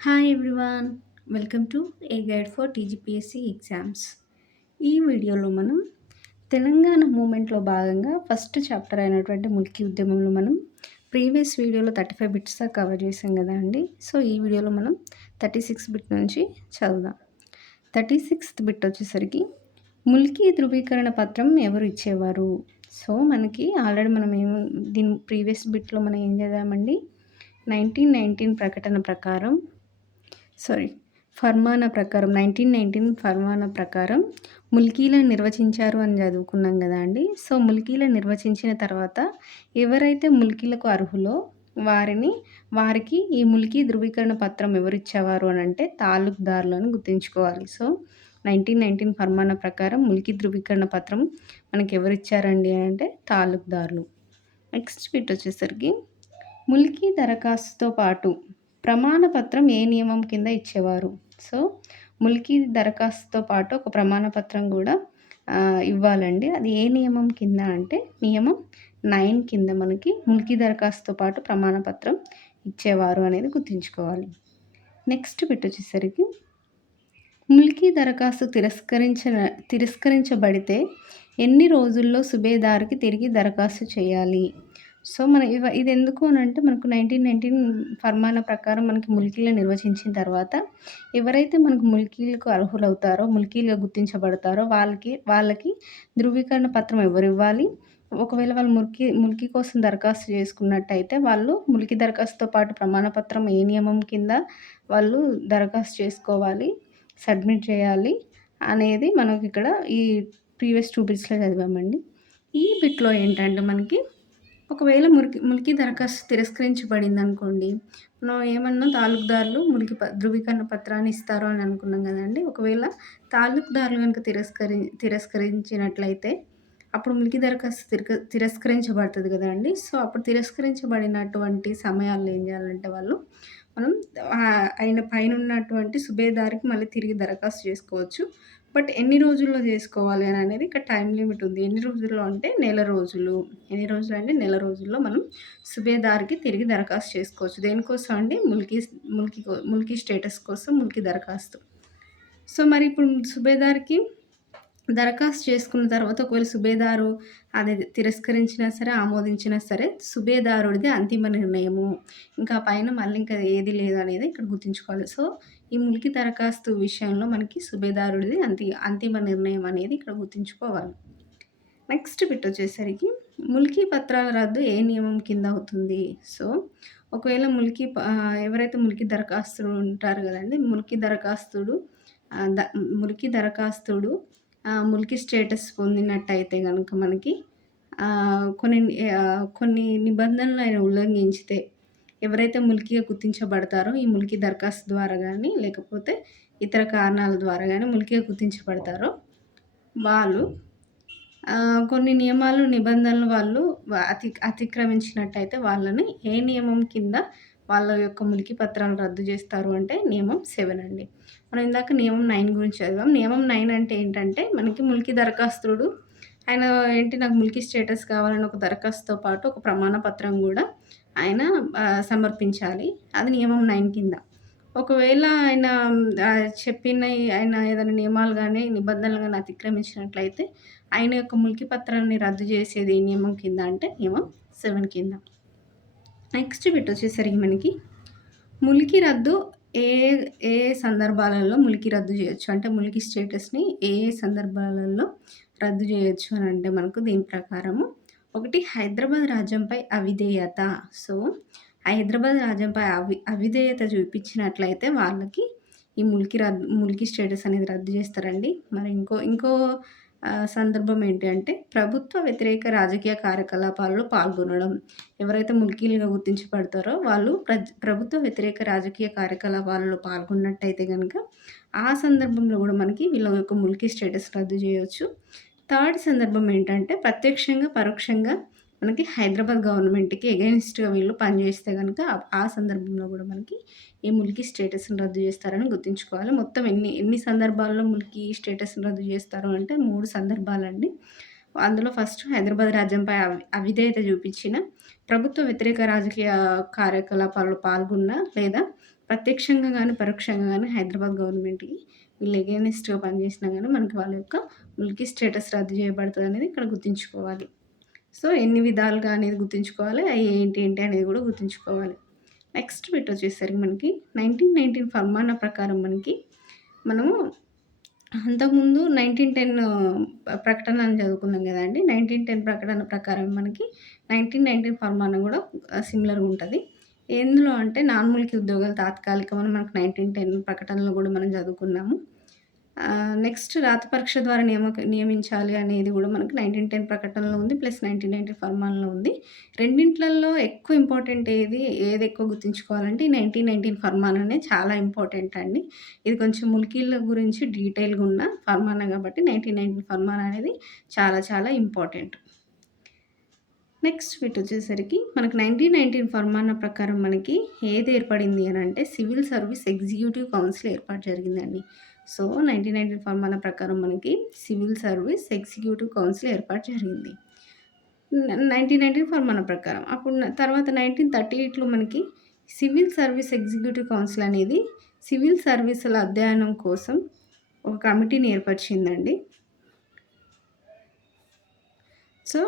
Hi everyone, welcome to A guide for TGPSC exams. ఈ వీడియోలో మనం తెలంగాణ మూమెంట్లో భాగంగా ఫస్ట్ చాప్టర్ అయినటువంటి ముల్కీ ఉద్యమంలో మనం ప్రీవియస్ వీడియోలో 35 బిట్స్ దాకా కవర్ చేసాం కదా అండి. సో ఈ వీడియోలో మనం 36 బిట్ నుంచి చదువుదాం. 36th బిట్ వచ్చేసరికి ముల్కీ ధృవీకరణ పత్రం ఎవరు ఇచ్చేవారు? సో మనకి ఆల్రెడీ మనం దీని ప్రీవియస్ బిట్లో మనం ఏం చదివామండి, 1919 ప్రకటన ప్రకారం ఫర్మానా ప్రకారం 1919 ఫర్మానా ప్రకారం ముల్కీలను నిర్వచించారు అని చదువుకున్నాం కదా అండి. సో ముల్కీలను నిర్వచించిన తర్వాత ఎవరైతే ముల్కీలకు అర్హులో వారికి ఈ ముల్కీ ధృవీకరణ పత్రం ఎవరిచ్చేవారు అని అంటే తాలూకుదారులను గుర్తుంచుకోవాలి. సో 1919 ఫర్మానా ప్రకారం ముల్కీ ధృవీకరణ పత్రం మనకి ఎవరిచ్చారండి అని అంటే తాలూకుదారులు. నెక్స్ట్ బిట్ వచ్చేసరికి ముల్కీ దరఖాస్తుతో పాటు ప్రమాణ పత్రం ఏ నియమం కింద ఇచ్చేవారు? సో ముల్కీ దరఖాస్తుతో పాటు ఒక ప్రమాణ పత్రం కూడా ఇవ్వాలండి. అది ఏ నియమం కింద అంటే నియమం 9 కింద మనకి ముల్కీ దరఖాస్తుతో పాటు ప్రమాణ పత్రం ఇచ్చేవారు అనేది గుర్తుంచుకోవాలి. నెక్స్ట్ బిట్ వచ్చేసరికి ముల్కీ దరఖాస్తు తిరస్కరించబడితే ఎన్ని రోజుల్లో సుబేదారుకి తిరిగి దరఖాస్తు చేయాలి? సో మన ఇది ఎందుకు అని అంటే మనకు 1919 ఫర్మానా ప్రకారం మనకి ముల్కీలను నిర్వచించిన తర్వాత ఎవరైతే మనకు ముల్కీలకు అర్హులవుతారో, ముల్కీలుగా గుర్తించబడతారో వాళ్ళకి ధృవీకరణ పత్రం ఎవరు ఇవ్వాలి? ఒకవేళ వాళ్ళు ముల్కీ కోసం దరఖాస్తు చేసుకున్నట్టయితే వాళ్ళు ముల్కీ దరఖాస్తుతో పాటు ప్రమాణ పత్రం ఏ నియమం కింద వాళ్ళు దరఖాస్తు చేసుకోవాలి, సబ్మిట్ చేయాలి అనేది మనకి ఇక్కడ ఈ ప్రీవియస్ 2 బిట్స్లో చదివామండి. ఈ బిట్లో ఏంటంటే మనకి ఒకవేళ ముల్కీ దరఖాస్తు తిరస్కరించబడింది అనుకోండి, మనం ఏమన్నా తాలూకుదారులు ధృవీకరణ పత్రాన్ని ఇస్తారు అని అనుకున్నాం కదండి. ఒకవేళ తాలూకుదారులు కనుక తిరస్కరించినట్లయితే అప్పుడు ముల్కీ దరఖాస్తు తిరస్కరించబడుతుంది కదండి. సో అప్పుడు తిరస్కరించబడినటువంటి సమయాల్లో ఏం చేయాలంటే మనం ఆయన పైన ఉన్నటువంటి సుబేదారికి మళ్ళీ తిరిగి దరఖాస్తు చేసుకోవచ్చు. బట్ ఎన్ని రోజుల్లో చేసుకోవాలి అని అనేది ఇక్కడ టైం లిమిట్ ఉంది. ఎన్ని రోజుల్లో అంటే నెల రోజులు. ఎన్ని రోజులు అంటే నెల రోజుల్లో మనం సుబేదార్కి తిరిగి దరఖాస్తు చేసుకోవచ్చు. దేనికోసం అండి? ముల్కీ స్టేటస్ కోసం ముల్కీ దరఖాస్తు. సో మరి ఇప్పుడు సుబేదార్కి దరఖాస్తు చేసుకున్న తర్వాత ఒకవేళ సుబేదారు అది తిరస్కరించినా సరే, ఆమోదించినా సరే సుబేదారుడిది అంతిమ నిర్ణయము. ఇంకా పైన మళ్ళీ ఇంకా ఏది లేదు అనేది ఇక్కడ గుర్తుంచుకోవాలి. సో ఈ ముల్కీ దరఖాస్తు విషయంలో మనకి సుబేదారుడిది అంతిమ నిర్ణయం అనేది ఇక్కడ గుర్తుంచుకోవాలి. నెక్స్ట్ బిట్ వచ్చేసరికి ముల్కీ పత్రాల రద్దు ఏ నియమం కింద అవుతుంది? సో ఒకవేళ ఎవరైతే ముల్కీ దరఖాస్తుడు ఉంటారు కదండి, ముల్కీ దరఖాస్తుడు ముల్కీ స్టేటస్ పొందినట్టయితే కనుక మనకి కొన్ని నిబంధనలు ఆయన ఉల్లంఘించితే ఎవరైతే ముల్కీగా గుర్తించబడతారో ఈ ముల్కీ దరఖాస్తు ద్వారా కానీ లేకపోతే ఇతర కారణాల ద్వారా కానీ ముల్కీగా గుర్తించబడతారో వాళ్ళు కొన్ని నిబంధనలు వాళ్ళు అతిక్రమించినట్టయితే వాళ్ళని ఏ నియమం కింద వాళ్ళ యొక్క ముల్కీ పత్రాలు రద్దు చేస్తారు అంటే నియమం 7 అండి. మనం ఇందాక నియమం 9 గురించి చదివాం. నియమం 9 అంటే ఏంటంటే మనకి ముల్కీ దరఖాస్తుడు ఆయన నాకు ముల్కీ స్టేటస్ కావాలని ఒక దరఖాస్తుతో పాటు ఒక ప్రమాణ పత్రం కూడా ఆయన సమర్పించాలి. అది నియమం 9 కింద. ఒకవేళ ఆయన ఆయన ఏదైనా నియమాలు కానీ నిబంధనలు కానీ అతిక్రమించినట్లయితే ఆయన యొక్క ముల్కీ పత్రాన్ని రద్దు చేసేది ఏ నియమం కింద అంటే నియమం 7 కింద. నెక్స్ట్ బిట్ వచ్చేసరికి మనకి ముల్కీ రద్దు ఏ ఏ సందర్భాలలో ముల్కీ రద్దు చేయొచ్చు అంటే ముల్కీ స్టేటస్ని ఏ సందర్భాలలో రద్దు చేయొచ్చు అని అంటే మనకు దీని ప్రకారము ఒకటి హైదరాబాద్ రాజ్యంపై అవిధేయత. సో హైదరాబాద్ రాజ్యంపై అవిధేయత చూపించినట్లయితే వాళ్ళకి ఈ ముల్కీ స్టేటస్ అనేది రద్దు చేస్తారండి. మరి ఇంకో సందర్భం ఏంటి అంటే ప్రభుత్వ వ్యతిరేక రాజకీయ కార్యకలాపాలలో పాల్గొనడం. ఎవరైతే ముల్కీలుగా గుర్తించబడతారో వాళ్ళు ప్రభుత్వ వ్యతిరేక రాజకీయ కార్యకలాపాలలో పాల్గొన్నట్టయితే కనుక ఆ సందర్భంలో కూడా మనకి వీళ్ళ యొక్క ముల్కీ స్టేటస్ రద్దు చేయవచ్చు. థర్డ్ సందర్భం ఏంటంటే ప్రత్యక్షంగా పరోక్షంగా మనకి హైదరాబాద్ గవర్నమెంట్కి ఎగెయిన్స్ట్గా వీళ్ళు పనిచేస్తే కనుక ఆ సందర్భంలో కూడా మనకి ఈ ముల్కీ స్టేటస్ని రద్దు చేస్తారని గుర్తుంచుకోవాలి. మొత్తం ఎన్ని సందర్భాల్లో ముల్కీ స్టేటస్ని రద్దు చేస్తారు అంటే 3 సందర్భాలండి. అందులో ఫస్ట్ హైదరాబాద్ రాజ్యంపై అవిధేయత చూపించిన, ప్రభుత్వ వ్యతిరేక రాజకీయ కార్యకలాపాల్లో పాల్గొన్న లేదా ప్రత్యక్షంగా గానీ, పరోక్షంగా గానీ హైదరాబాద్ గవర్నమెంట్‌కి వీళ్ళు ఎగైనెస్ట్‌గా పనిచేసినా గానీ మనకి వాళ్ళ యొక్క ముల్కీ స్టేటస్ రద్దు చేయబడతదనేది ఇక్కడ గుర్తుంచుకోవాలి. సో, ఎన్ని విధాలుగా అనేది గుర్తుంచుకోవాలి. అయి ఏంటి, ఏంటి అనేది గూడా గుర్తుంచుకోవాలి. నెక్స్ట్ బిట్ వచ్చేసరికి మనకి 1919 ఫర్మానా ప్రకారం మనము అంతకుముందు 1910 ప్రకటన అని చదువుకున్నాం గదండీ! 1910 ప్రకటన ప్రకారం మనకి 1919 ఫర్మానా గూడా సిమిలర్‌గా ఉంటది. ఎందులో అంటే నాన్ ముల్కీ ఉద్యోగాలు తాత్కాలికమని మనకు 1910 ప్రకటనలో గూడా మనం చదువుకున్నాము. నెక్స్ట్ రాత పరీక్ష ద్వారా నియమించాలి అనేది గూడా మనకు 1910 ప్రకటనలో ఉంది. ప్లస్ 1990 ఫర్మాన్‌లో ఉంది. రెండిట్లల్లో ఎక్కువ ఇంపార్టెంట్ ఏది ఎక్కువ గుర్తుంచుకోవాలంటే ఈ 1919 ఫర్మానానే చాలా ఇంపార్టెంట్ అండి. ఇది కొంచెం ముల్కీల గురించి డీటెయిల్‌గా ఉన్న ఫర్మానా గాబట్టి 1919 ఫర్మానా అనేది చాలా చాలా ఇంపార్టెంట్. నెక్స్ట్ బిట్ వచ్చేసరికి మనకు 1919 ఫర్మానా ప్రకారం మనకి ఏది ఏర్పడింది అనంటే సివిల్ సర్వీస్ ఎగ్జిక్యూటివ్ కౌన్సిల్ ఏర్పాటు జరిగిందండి. సో, 1919 ఫర్మానా ప్రకారం మనకి సివిల్ సర్వీస్ ఎగ్జిక్యూటివ్ కౌన్సిల్ ఏర్పాటు జరిగింది. 1919 ఫర్మానా ప్రకారం. అప్పుడు తర్వాత 1938లో మనకి సివిల్ సర్వీస్ ఎగ్జిక్యూటివ్ కౌన్సిల్ అనేది సివిల్ సర్వీసుల అధ్యయనం కోసం ఒక కమిటీని ఏర్పరిచిందండి. సో,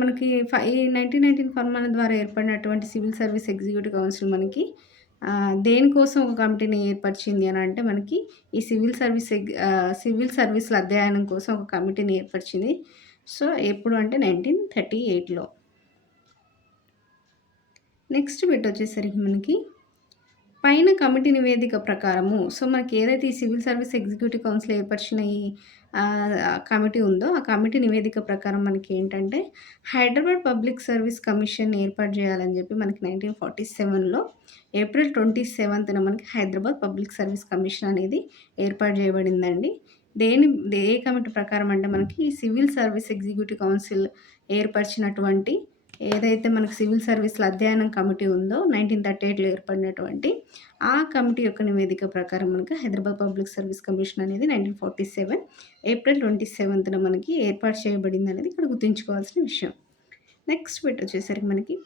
మనకి ఈ 1919 ఫర్మానా ద్వారా ఏర్పడినటువంటి సివిల్ సర్వీస్ ఎగ్జిక్యూటివ్ కౌన్సిల్ మనకి దేనికోసం ఒక కమిటీని ఏర్పరిచింది అనంటే మనకి ఈ సివిల్ సర్వీసుల అధ్యయనం కోసం ఒక కమిటీని ఏర్పరిచింది. సో, ఎప్పుడు అంటే 1938లో. నెక్స్ట్ బిట్ వచ్చేసరికి మనకి పైన కమిటీ నివేదిక ప్రకారము సో, మనకి ఏదైతే ఈ సివిల్ సర్వీస్ ఎగ్జిక్యూటివ్ కౌన్సిల్ ఏర్పరిచిన ఈ కమిటీ ఉందో, ఆ కమిటీ నివేదిక ప్రకారం మనకేంటంటే, హైదరాబాద్ పబ్లిక్ సర్వీస్ కమిషన్ ఏర్పాటు చేయాలని చెప్పి మనకి 1947లో ఏప్రిల్ 27న మనకి హైదరాబాద్ పబ్లిక్ సర్వీస్ కమిషన్ అనేది ఏర్పాటు చేయబడిందండి. ఏ కమిటీ ప్రకారం అంటే మనకి సివిల్ సర్వీస్ ఎగ్జిక్యూటివ్ కౌన్సిల్ ఏర్పరిచినటువంటి ఏదైతే మనకి సివిల్ సర్వీస్‌ల అధ్యయనం కమిటీ ఉందో 1938లో ఏర్పడినటువంటి ఆ కమిటీ యొక్క నివేదిక ప్రకారం మనకి హైదరాబాద్ పబ్లిక్ సర్వీస్ కమిషన్ అనేది 1947 ఏప్రిల్ 27న మనకి ఏర్పాటు చేయబడిందనేది ఇక్కడ గుర్తుంచుకోవాల్సిన విషయం. నెక్స్ట్ బిట్ వచ్చేసరికి మనకి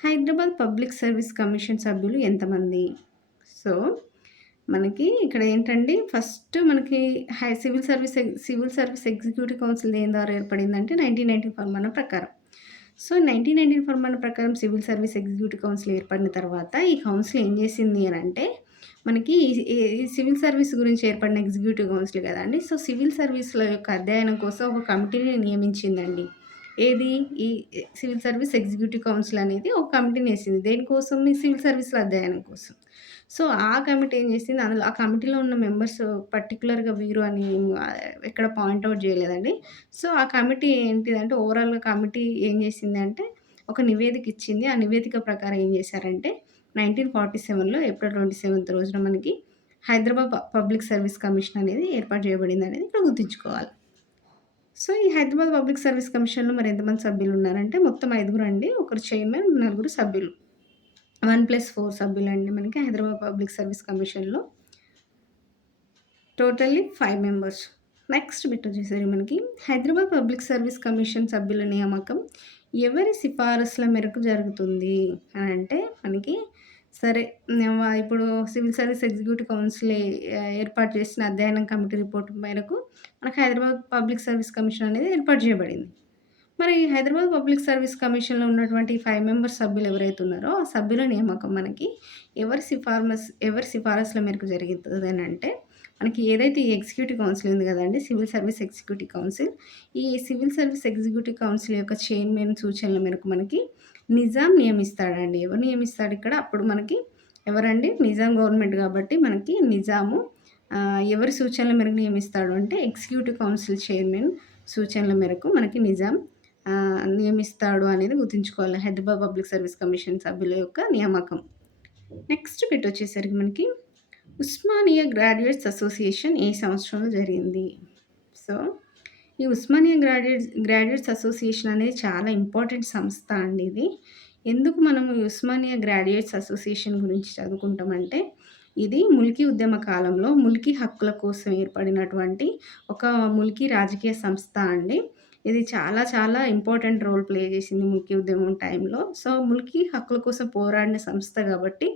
హైదరాబాద్ పబ్లిక్ సర్వీస్ కమిషన్ సభ్యులు ఎంతమంది? సో, మనకి ఇక్కడ ఏంటండి ఫస్ట్ మనకి సివిల్ సర్వీస్ ఎగ్జిక్యూటివ్ కౌన్సిల్ దేని ద్వారా ఏర్పడిందంటే 1919 ఫర్మానా ప్రకారం. సో, 1919 ఫర్మానా ప్రకారం సివిల్ సర్వీస్ ఎగ్జిక్యూటివ్ కౌన్సిల్ ఏర్పడిన తర్వాత ఈ కౌన్సిల్ ఏం చేసింది అనంటే మనకి ఈ సివిల్ సర్వీస్ గురించి ఏర్పడిన ఎగ్జిక్యూటివ్ కౌన్సిల్ కదండీ! సో, సివిల్ సర్వీస్‌ల యొక్క అధ్యయనం కోసం ఒక కమిటీని నియమించిందండి. ఏది? ఈ సివిల్ సర్వీస్ ఎగ్జిక్యూటివ్ కౌన్సిల్ అనేది ఒక కమిటీని ఏసింది. దేనికోసం? ఈ సివిల్ సర్వీస్‌ల అధ్యయనం కోసం. సో, ఆ కమిటీ ఏం చేసింది అందులో ఆ కమిటీలో ఉన్న మెంబర్స్ పర్టిక్యులర్‌గా వీరు అని ఎక్కడ పాయింట్ ఔట్ చేయలేదండి. సో, ఆ కమిటీ ఏంటిదంటే ఓవరాల్‌గా కమిటీ ఏం చేసిందంటే ఒక నివేదిక ఇచ్చింది. ఆ నివేదిక ప్రకారం ఏం చేశారంటే 1947లో ఏప్రిల్ 27థ్ రోజున మనకి హైదరాబాద్ పబ్లిక్ సర్వీస్ కమిషన్ అనేది ఏర్పాటు చేయబడిందనేది ఇక్కడ గుర్తుంచుకోవాలి. సో, ఈ హైదరాబాద్ పబ్లిక్ సర్వీస్ కమిషన్‌లో మరి ఎంతమంది సభ్యులున్నారంటే మొత్తం ఐదుగురండి. ఒకరు చైర్మన్, నలుగురు సభ్యులు. 1+4 సభ్యులండి మనకి హైదరాబాద్ పబ్లిక్ సర్వీస్ కమిషన్‌లో. Totally 5 members. నెక్స్ట్ బిట్ వచ్చేసరికి మనకి హైదరాబాద్ పబ్లిక్ సర్వీస్ కమిషన్ సభ్యుల నియామకం ఎవరి సిఫారసుల మేరకు జరుగుతుంది అనంటే మనకి సరే ఇప్పుడు సివిల్ సర్వీస్ ఎగ్జిక్యూటివ్ కౌన్సిల్ ఏర్పాటు చేసిన అధ్యయనం కమిటీ రిపోర్ట్ మేరకు మనకు హైదరాబాద్ పబ్లిక్ సర్వీస్ కమిషన్ అనేది ఏర్పాటు చేయబడింది. మరి హైదరాబాద్ పబ్లిక్ సర్వీస్ కమిషన్‌లో ఉన్నటువంటి 5 మెంబర్స్ సభ్యులు ఎవరైతే ఉన్నారో, ఆ సభ్యుల నియామకం మనకి ఎవరి సిఫారసుల మేరకు జరుగుతదనంటే, మనకి ఏదైతే ఈ ఎగ్జిక్యూటివ్ కౌన్సిల్ ఉంది గదండీ! Civil service executive council. ఈ సివిల్ సర్వీస్ ఎగ్జిక్యూటివ్ కౌన్సిల్ యొక్క చైర్మన్ సూచనల మేరకు మనకి నిజాం నియమిస్తాడండి. ఎవరు నియమిస్తాడిక్కడ? అప్పుడు మనకి ఎవరండి? నిజాం గవర్నమెంట్ గాబట్టి మనకి నిజాము ఎవరి సూచనల మేరకు నియమిస్తాడు అంటే, ఎగ్జిక్యూటివ్ కౌన్సిల్ చైర్మన్ సూచనల మేరకు మనకి నిజాం నియమిస్తాడు అనేది గుర్తుంచుకోవాలి. హైదరాబాద్ పబ్లిక్ సర్వీస్ కమిషన్ సభ్యుల యొక్క నియామకం. నెక్స్ట్ బిట్ వచ్చేసరికి మనకి ఉస్మానియా గ్రాడ్యుయేట్స్ అసోసియేషన్ ఏ సంవత్సరంలో జరిగింది? సో, ఈ ఉస్మానియా గ్రాడ్యుయేట్స్ అసోసియేషన్ అనేది చాలా ఇంపార్టెంట్ సంస్థ అండి ఇది. ఎందుకు మనం ఈ ఉస్మానియా గ్రాడ్యుయేట్స్ అసోసియేషన్ గురించి చదువుకుంటామంటే, ఇది ముల్కీ ఉద్యమ కాలంలో ముల్కీ హక్కుల కోసం ఏర్పడినటువంటి ఒక ముల్కీ రాజకీయ సంస్థ అండి. ఇది చాలా చాలా ఇంపార్టెంట్ రోల్ ప్లే చేసింది ముల్కీ ఉద్యమం టైంలో. సో, ముల్కీ హక్కుల కోసం పోరాడిన సంస్థ గాబట్టి,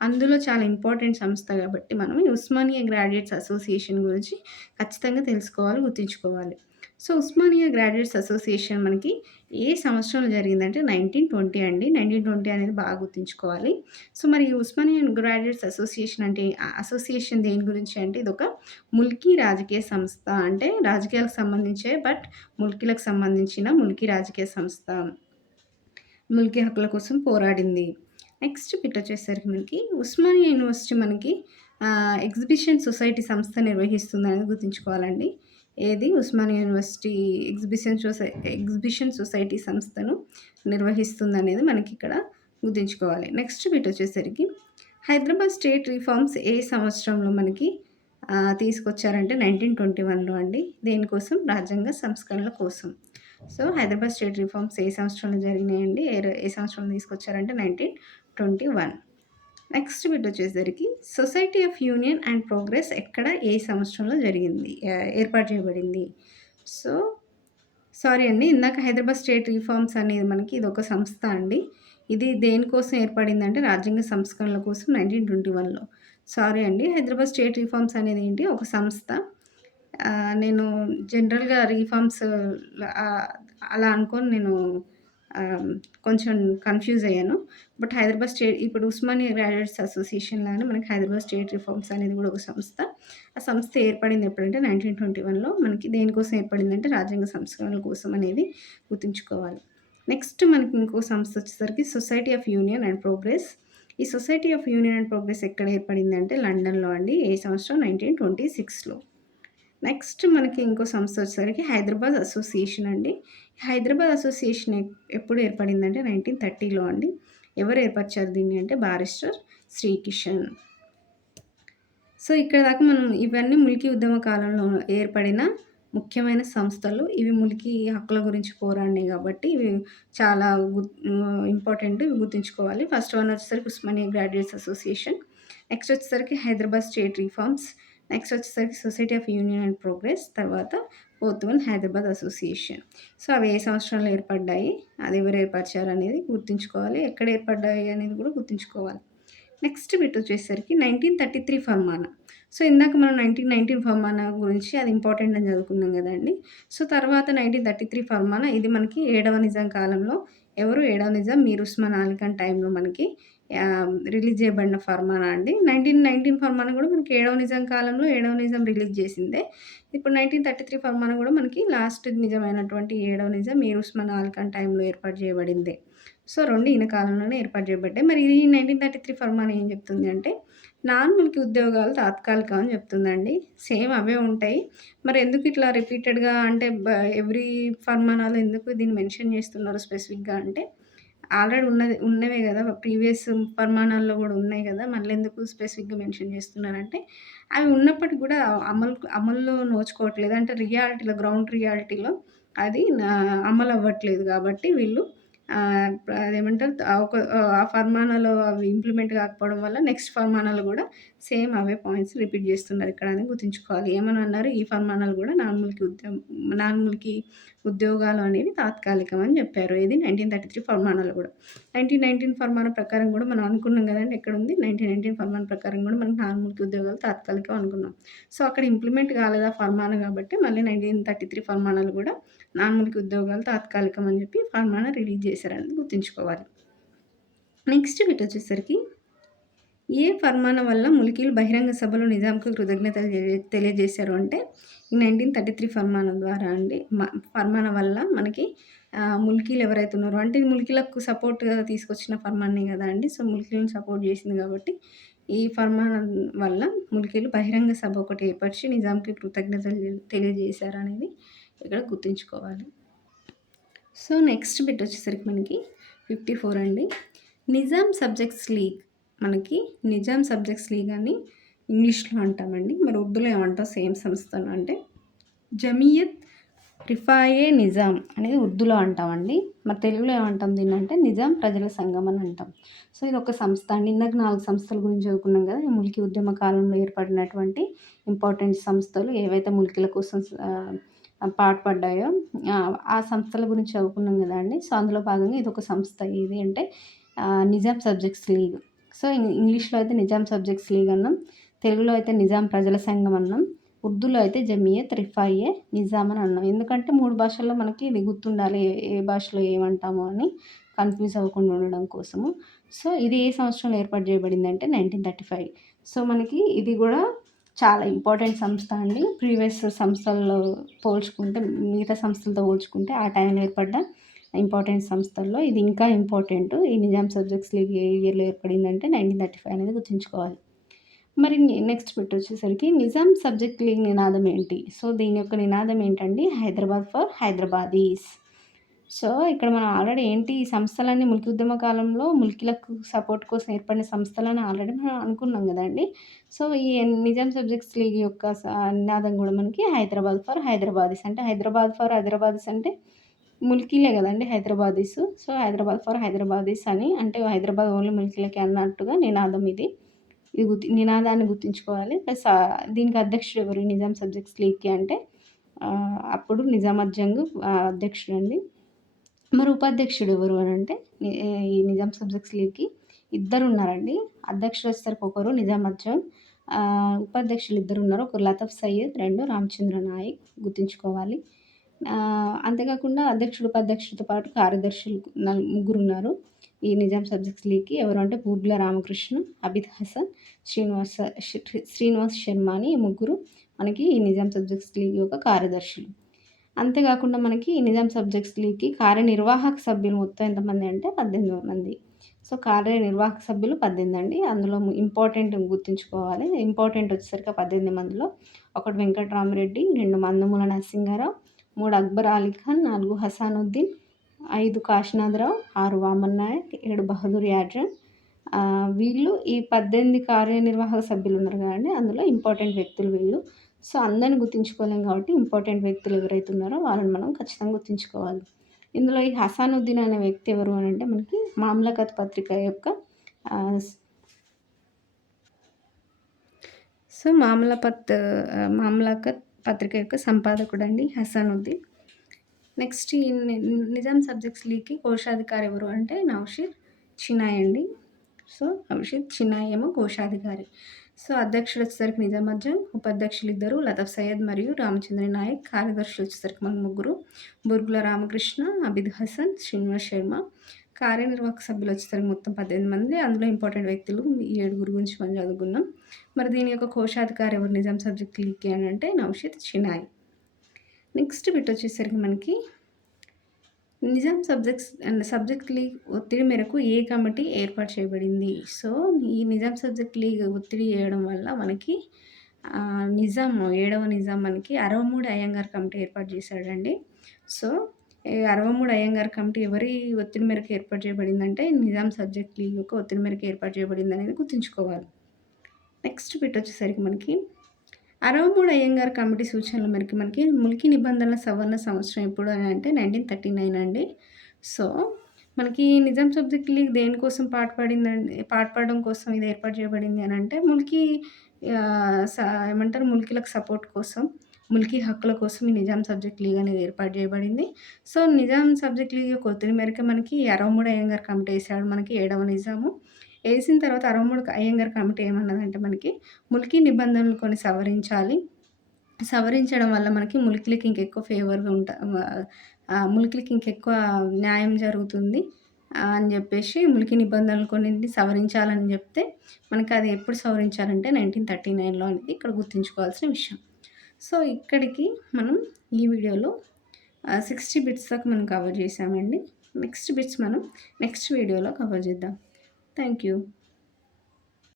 అందులో చాలా ఇంపార్టెంట్ సంస్థ గాబట్టి, మనం ఈ ఉస్మానియా గ్రాడ్యుయేట్స్ అసోసియేషన్ గురించి ఖచ్చితంగా తెలుసుకోవాలి, గుర్తుంచుకోవాలి. సో, ఉస్మానియా గ్రాడ్యుయేట్స్ అసోసియేషన్ మనకి ఏ సంవత్సరంలో జరిగిందంటే 1920 అండి. 1920 అనేది బాగా గుర్తుంచుకోవాలి. సో, మరి ఈ ఉస్మానియా గ్రాడ్యుయేట్స్ అసోసియేషన్ అంటే అసోసియేషన్ దేని గురించి అంటే ఇదొక ముల్కీ రాజకీయ సంస్థ. అంటే రాజకీయాలకు సంబంధించే ముల్కీలకు సంబంధించిన ముల్కీ రాజకీయ సంస్థ. ముల్కీ హక్కుల కోసం పోరాడింది. నెక్స్ట్ బిటొచ్చేసరికి మనకి ఉస్మానియా యూనివర్సిటీ మనకి ఎగ్జిబిషన్ సొసైటీ సంస్థ నిర్వహిస్తుందనేది గుర్తుంచుకోవాలండి. ఏది ఉస్మానియా యూనివర్సిటీ ఎగ్జిబిషన్ సొసైటీ సంస్థను నిర్వహిస్తుందనేది మనకిక్కడ గుర్తుంచుకోవాలి. నెక్స్ట్ బిటొచ్చేసరికి హైదరాబాద్ స్టేట్ రిఫార్మ్స్ ఏ సంవత్సరంలో మనకి తీసుకొచ్చారంటే 1921లో అండి. దేనికోసం? రాజ్యాంగ సంస్కరణల కోసం. సో, హైదరాబాద్ స్టేట్ రిఫార్మ్స్ ఏ సంవత్సరంలో జరిగినాయండి? ఏ సంవత్సరంలో తీసుకొచ్చారంటే 1921. నెక్స్ట్ బిటొచ్చేసరికి society of union and progress ఎక్కడ, ఏ సంవత్సరంలో జరిగింది? ఏర్పాటు చేయబడింది. సో, సారీ అండి. ఇందాక హైదరాబాద్ స్టేట్ రిఫార్మ్స్ అనేది మనకి ఇదొక సంస్థ అండి. ఇది దేనికోసం ఏర్పడిందంటే రాజ్యాంగ సంస్కరణల కోసం 1921లో. సారీ అండి. హైదరాబాద్ స్టేట్ రిఫార్మ్స్ అనేది ఏంటి? ఒక సంస్థ. నేను జనరల్‌గా రిఫార్మ్స్ ఆహ్, అలా అనుకోని నేను కొంచెం కన్‌ఫ్యూజ్ అయ్యాను. బట్ హైదరాబాద్ స్టేట్ ఇప్పుడు ఉస్మానియా గ్రాడ్యుయేట్స్ అసోసియేషన్ లానే మనకి హైదరాబాద్ స్టేట్ రిఫార్మ్స్ అనేది కూడా ఒక సంస్థ. ఆ సంస్థ ఏర్పడింది ఎప్పుడంటే 1921లో. మనకి దేనికోసం ఏర్పడిందంటే రాజ్యాంగ సంస్కరణల కోసం అనేది గుర్తుంచుకోవాలి. నెక్స్ట్ మనకి ఇంకో సంస్థ వచ్చేసరికి society of union and progress. ఈ society of union and progress ఎక్కడ ఏర్పడిందంటే లండన్‌లో అండి. ఏ సంవత్సరం? 1926లో. నెక్స్ట్ మనకి ఇంకో సంస్థ వచ్చేసరికి హైదరాబాద్ అసోసియేషన్ అండి. హైదరాబాద్ అసోసియేషన్ ఎప్పుడు ఏర్పడిందంటే 1930లో అండి. ఎవరు ఏర్పరిచారు దీన్ని అంటే బారిస్టర్ శ్రీకిషన్. సో, ఇక్కడ దాకా మనం ఇవన్నీ ముల్కీ ఉద్యమ కాలంలో ఏర్పడిన ముఖ్యమైన సంస్థలు. ఇవి ముల్కీ హక్కుల గురించి పోరాడినాయి గాబట్టి ఇవి చాలా ఇంపార్టెంట్. ఇవి గుర్తుంచుకోవాలి. ఫస్ట్ వన్ వచ్చేసరికి ఉస్మానియా గ్రాడ్యుయేట్స్ అసోసియేషన్. నెక్స్ట్ వచ్చేసరికి హైదరాబాద్ స్టేట్ రిఫార్మ్స్. నెక్స్ట్ వచ్చేసరికి society of union and progress. తర్వాత fourth one Hyderabad association. So, అవి ఏ సంవత్సరంలో ఏర్పడ్డాయి, అది ఎవరు ఏర్పరిచారు అనేది గుర్తుంచుకోవాలి. ఎక్కడ ఏర్పడ్డాయి అనేది కూడా గుర్తుంచుకోవాలి. నెక్స్ట్ బిట్ వచ్చేసరికి 1933 ఫర్మానా. సో, ఇందాక మనం 1919 ఫర్మానా గురించి అది ఇంపార్టెంట్ అని చదువుకున్నాం గదండీ. సో, తర్వాత 1933 ఫర్మానా ఇది మనకి 7వ నిజాం కాలంలో ఎవరు 7వ నిజాం మీర్ ఉస్మాన్ అలీ ఖాన్ టైంలో మనకి రిలీజ్ చేయబడిన ఫర్మానా అండి. 1919 ఫర్మానా గూడా మనకి 7వ నిజాం కాలంలో 7వ నిజాం రిలీజ్ చేసిందే. ఇప్పుడు 1933 ఫర్మానా గూడా మనకి లాస్ట్ నిజమైనటువంటి 7వ నిజాం మీర్ ఉస్మాన్ అలీ ఖాన్ టైంలో ఏర్పాటు చేయబడిందే. సో, 2 ఈయన కాలంలోనే ఏర్పాటు చేయబడ్డాయి. మరి ఈ 1933 ఫర్మానా ఏం చెప్తుంది అంటే, నాన్ ముల్కీ ఉద్యోగాలు తాత్కాలికం అని చెప్తుందండి. సేమ్ అవే ఉంటాయి. మరి ఎందుకు ఇట్లా రిపీటెడ్‌గా అంటే ఎవ్రీ ఫర్మానాలో ఎందుకు దీన్ని మెన్షన్ చేస్తున్నారు స్పెసిఫిక్‌గా అంటే, ఆల్రెడీ ఉన్నవే గదా! ప్రీవియస్ ఫర్మానాల్లో గూడా ఉన్నాయి గదా! మళ్ళెందుకు స్పెసిఫిక్‌గా మెన్షన్ చేస్తున్నారంటే, అవి ఉన్నప్పటికి గూడా అమల్లో నోచుకోవట్లేదు. అంటే గ్రౌండ్ రియాలిటీలో అది అమలవ్వట్లేదు గాబట్టి వీళ్ళు అదేమంటారు ఆ ఫర్మానాలో అవి ఇంప్లిమెంట్ కాకపోవడం వల్ల నెక్స్ట్ ఫర్మానాలో గూడా సేమ్ అవే పాయింట్స్ రిపీట్ చేస్తున్నారు ఇక్కడ అని గుర్తుంచుకోవాలి. ఏమని అన్నారు? ఈ ఫర్మానాలు గూడా నాన్ ముల్కీ ఉద్యోగాలు అనేవి తాత్కాలికం అని చెప్పారు. ఇది 1933 ఫర్మానాలో గూడా. 1919 ఫర్మానా ప్రకారం గూడా మనం అనుకున్నాం గదండీ! ఎక్కడుంది? 1919 ఫర్మానా ప్రకారం గూడా మనకు నాన్ ముల్కీ ఉద్యోగాలు తాత్కాలికం అనుకున్నాం. సో, అక్కడ ఇంప్లిమెంట్ కాలేదు ఆ ఫర్మానా గాబట్టి మళ్ళీ 1933 ఫర్మానాలు గూడా నాన్ ముల్కీ ఉద్యోగాలు తాత్కాలికం అని చెప్పి ఫర్మానా రిలీజ్ చేశారనేది గుర్తుంచుకోవాలి. నెక్స్ట్ బిట్ వచ్చేసరికి ఏ ఫర్మానా వల్ల ముల్కీలు బహిరంగ సభలో నిజాంకు కృతజ్ఞతలు తెలియజేశారు అంటే ఈ 1933 ఫర్మానా ద్వారా అండి. ఫర్మానా వల్ల మనకి ముల్కీలు ఎవరైతే ఉన్నారో అంటే ఇది ముల్కీలకు సపోర్ట్‌గా తీసుకొచ్చిన ఫర్మానే గదా అండి. సో, ముల్కీలను సపోర్ట్ చేసింది కాబట్టి ఈ ఫర్మానా వల్ల ముల్కీలు బహిరంగ సభ ఒకటి ఏర్పరిచి నిజాంకి కృతజ్ఞతలు తెలియజేశారనేది ఇక్కడ గుర్తుంచుకోవాలి. సో, నెక్స్ట్ బిట్ వచ్చేసరికి మనకి 54 అండి. Nizam subjects league. మనకి నిజాం సబ్జెక్ట్స్ లీగ్ అని ఇంగ్లీష్‌లో అంటామండి. మరి ఉర్దూలో ఏమంటాం సేమ్ సంస్థను అంటే జమియత్ రిఫాయే నిజాం అనేది ఉర్దూలో అంటామండి. మరి తెలుగులో ఏమంటాం దీన్నంటే నిజాం ప్రజల సంఘం అని అంటాం. సో, ఇదొక సంస్థ అండి. ఇందాక 4 సంస్థల గురించి చదువుకున్నాం గదా! ఈ ముల్కీ ఉద్యమ కాలంలో ఏర్పడినటువంటి ఇంపార్టెంట్ సంస్థలు ఏవైతే ముల్కీల కోసం పాటుపడ్డాయో ఆ సంస్థల గురించి చదువుకున్నాం కదండీ. సో, అందులో భాగంగా ఇదొక సంస్థ. ఇది అంటే నిజాం సబ్జెక్ట్స్ లీగ్. సో, ఇంగ్లీష్‌లో అయితే నిజాం సబ్జెక్ట్స్ లీగ్ అన్నాం. తెలుగులో అయితే నిజాం ప్రజల సంఘం అన్నాం. ఉర్దూలో అయితే జమియత్ రిఫాయే నిజాం అని అన్నాం. ఎందుకంటే 3 భాషల్లో మనకి ఇది గుర్తుండాలి. ఏ భాషలో ఏమంటామో అని కన్‌ఫ్యూజ్ అవ్వకుండా ఉండడం కోసము. సో, ఇది ఏ సంవత్సరంలో ఏర్పాటు చేయబడిందంటే 1935. సో, మనకి ఇది గూడా చాలా ఇంపార్టెంట్ సంస్థ అండి. ప్రీవియస్ సంస్థల్లో పోల్చుకుంటే, మిగతా సంస్థలతో పోల్చుకుంటే ఆ టైంలో ఏర్పడ్డ ఇంపార్టెంట్ సంస్థల్లో ఇది ఇంకా ఇంపార్టెంటు. ఈ నిజాం సబ్జెక్ట్స్ లీగ్ ఏ ఇయర్‌లో ఏర్పడిందంటే 1935 అనేది గుర్తుంచుకోవాలి. మరి నెక్స్ట్ బిట్ వచ్చేసరికి నిజాం సబ్జెక్ట్ లీగ్ నినాదం ఏంటి? సో, దీని యొక్క నినాదం ఏంటండి? హైదరాబాద్ ఫర్ హైదరాబాదీస్. సో, ఇక్కడ మనం ఆల్రెడీ ఏంటి ఈ సంస్థలన్నీ ముల్కీ ఉద్యమ కాలంలో ముల్కీలకు సపోర్ట్ కోసం ఏర్పడిన సంస్థలని ఆల్రెడీ మనం అనుకున్నాం గదండీ. సో, ఈ నిజాం సబ్జెక్ట్స్ లీగ్ యొక్క నినాదం గూడా మనకి హైదరాబాద్ ఫర్ హైదరాబాదీస్. అంటే హైదరాబాద్ ఫర్ హైదరాబాదీస్ అంటే ముల్కీలే గదండీ హైదరాబాదీసు. సో, హైదరాబాద్ ఫర్ హైదరాబాదీస్ అని అంటే హైదరాబాద్ ఓన్లీ ముల్కీలకే అన్నట్టుగా నినాదం ఇది. నినాదాన్ని గుర్తుంచుకోవాలి. ప్లస్ దీనికి అధ్యక్షుడు ఎవరు? నిజాం సబ్జెక్ట్స్ లీగ్‌కి అంటే అప్పుడు నిజామత్ జంగ్ అధ్యక్షుడండి. మరి ఉపాధ్యక్షుడు ఎవరు అనంటే ఈ నిజాం సబ్జెక్ట్స్ లీగ్‌కి ఇద్దరున్నారండి. అధ్యక్షుడు వచ్చేసరికి ఒకరు నిజామత్ జంగ్, ఉపాధ్యక్షులు ఇద్దరున్నారు. ఒకరు లతఫ్ సయ్యద్, 2 రామచంద్ర నాయక్ గుర్తుంచుకోవాలి. అంతేకాకుండా అధ్యక్షుడు, ఉపాధ్యక్షుడితో పాటు కార్యదర్శులు ముగ్గురున్నారు. ఈ నిజాం సబ్జెక్ట్స్ లీగ్‌కి ఎవరు అంటే బూర్గుల రామకృష్ణ, అబిద్ హసన్, శ్రీనివాస్ శర్మ అని ఈ ముగ్గురు మనకి ఈ నిజాం సబ్జెక్ట్స్ లీగ్ యొక్క కార్యదర్శులు. అంతేకాకుండా మనకి ఈ నిజాం సబ్జెక్ట్స్ లీగ్‌కి కార్యనిర్వాహక సభ్యులు మొత్తం ఎంతమంది అంటే 18 మంది. సో, కార్యనిర్వాహక సభ్యులు 18 అండి. అందులో ఇంపార్టెంట్ గుర్తుంచుకోవాలి. ఇంపార్టెంట్ వచ్చేసరికి 18 మందిలో 1 వెంకట్రామరెడ్డి, 2 మందమూల నరసింహారావు, 3 అక్బర్ అలీ ఖాన్, 4 హసానుద్దీన్, 5 కాశీనాథరావు, 6 వామన్ నాయక్, 7 బహదూర్ యాడ్రన్. వీళ్ళు ఈ 18 కార్యనిర్వాహక సభ్యులు ఉన్నారు కదండీ. అందులో ఇంపార్టెంట్ వ్యక్తులు వీళ్ళు. సో, అందరిని గుర్తుంచుకోలేం కాబట్టి ఇంపార్టెంట్ వ్యక్తులు ఎవరైతే ఉన్నారో వాళ్ళని మనం ఖచ్చితంగా గుర్తుంచుకోవాలి. ఇందులో ఈ హసానుద్దీన్ అనే వ్యక్తి ఎవరు అనంటే మనకి మామ్లకత్ పత్రిక యొక్క సో, మామ్లకత్ పత్రిక యొక్క సంపాదకుడండి హసానుద్దీన్. నెక్స్ట్ ఈ నిజాం సబ్జెక్ట్స్ లీగ్‌కి కోశాధికారి ఎవరు అంటే నౌషీర్ చినాయ్ అండి. సో, నౌషీర్ చినాయ్ ఏమో కోశాధికారి. సో, అధ్యక్షుడు వచ్చేసరికి నిజామత్ జంగ్, ఉపాధ్యక్షులు ఇద్దరు లతఫ్ సయ్యద్ మరియు రామచంద్ర నాయక్, కార్యదర్శులు వచ్చేసరికి మనకు ముగ్గురు బుర్గుల రామకృష్ణ, అబిద్ హసన్, శ్రీనివాస్ శర్మ. కార్యనిర్వాహక సభ్యులు వచ్చేసరికి మొత్తం 18 మంది. అందులో ఇంపార్టెంట్ వ్యక్తులు ఈ 7 గురించి మనం చదువుకున్నాం. మరి దీని యొక్క కోశాధికారి ఎవరు నిజాం సబ్జెక్ట్ లీగ్‌కి అని అంటే నౌషీర్ చినాయ్. నెక్స్ట్ బిట్ వచ్చేసరికి మనకి నిజాం సబ్జెక్ట్ లీగ్ ఒత్తిడి మేరకు ఏ కమిటీ ఏర్పాటు చేయబడింది? సో, ఈ నిజాం సబ్జెక్ట్ లీగ్ ఒత్తిడి చేయడం వల్ల మనకి నిజాం 7వ నిజాం మనకి 63 అయ్యంగార్ కమిటీ ఏర్పాటు చేశాడండి. సో, ఈ 63 అయ్యంగార్ కమిటీ ఎవరి ఒత్తిడి మేరకు ఏర్పాటు చేయబడిందంటే నిజాం సబ్జెక్ట్ లీగ్ యొక్క ఒత్తిడి మేరకు ఏర్పాటు చేయబడిందనేది గుర్తుంచుకోవాలి. నెక్స్ట్ బిట్ వచ్చేసరికి మనకి 63 అయ్యంగార్ కమిటీ సూచనల మేరకు మనకి ముల్కీ నిబంధనల సవరణ సంవత్సరం ఎప్పుడు అని అంటే 1939 అండి. సో, మనకి నిజాం సబ్జెక్ట్ లీగ్ దేనికోసం పాటుపడడం కోసం ఇది ఏర్పాటు చేయబడింది అని అంటే ముల్కీ ఏమంటారు ముల్కీలకు సపోర్ట్ కోసం, ముల్కీ హక్కుల కోసం ఈ నిజాం సబ్జెక్ట్ లీగ్ అనేది ఏర్పాటు చేయబడింది. సో, నిజాం సబ్జెక్ట్ లీగ్ యొక్క ఒత్తిడి మేరకు మనకి 63 అయ్యంగార్ కమిటీ ఏసాడు మనకి 7వ నిజాము. ఏసిన తర్వాత 63 అయ్యంగార్ కమిటీ ఏమన్నదంటే మనకి ముల్కీ నిబంధనలు కొన్ని సవరించాలి. సవరించడం వల్ల మనకి ముల్కీలకి ఇంకెక్కువ ఫేవర్‌గా ముల్కీలకి ఇంకెక్కువ న్యాయం జరుగుతుంది అని జెప్పేసి ముల్కీ నిబంధనలు కొన్నింటిని సవరించాలని జెప్తే మనకి అది ఎప్పుడు సవరించారంటే 1939లో అనేది ఇక్కడ గుర్తుంచుకోవాల్సిన విషయం. సో, ఇక్కడికి మనం ఈ వీడియోలో 60 బిట్స్ దాకా మనం కవర్ చేసామండి. నెక్స్ట్ బిట్స్ మనం నెక్స్ట్ వీడియోలో కవర్ చేద్దాం. Thank you.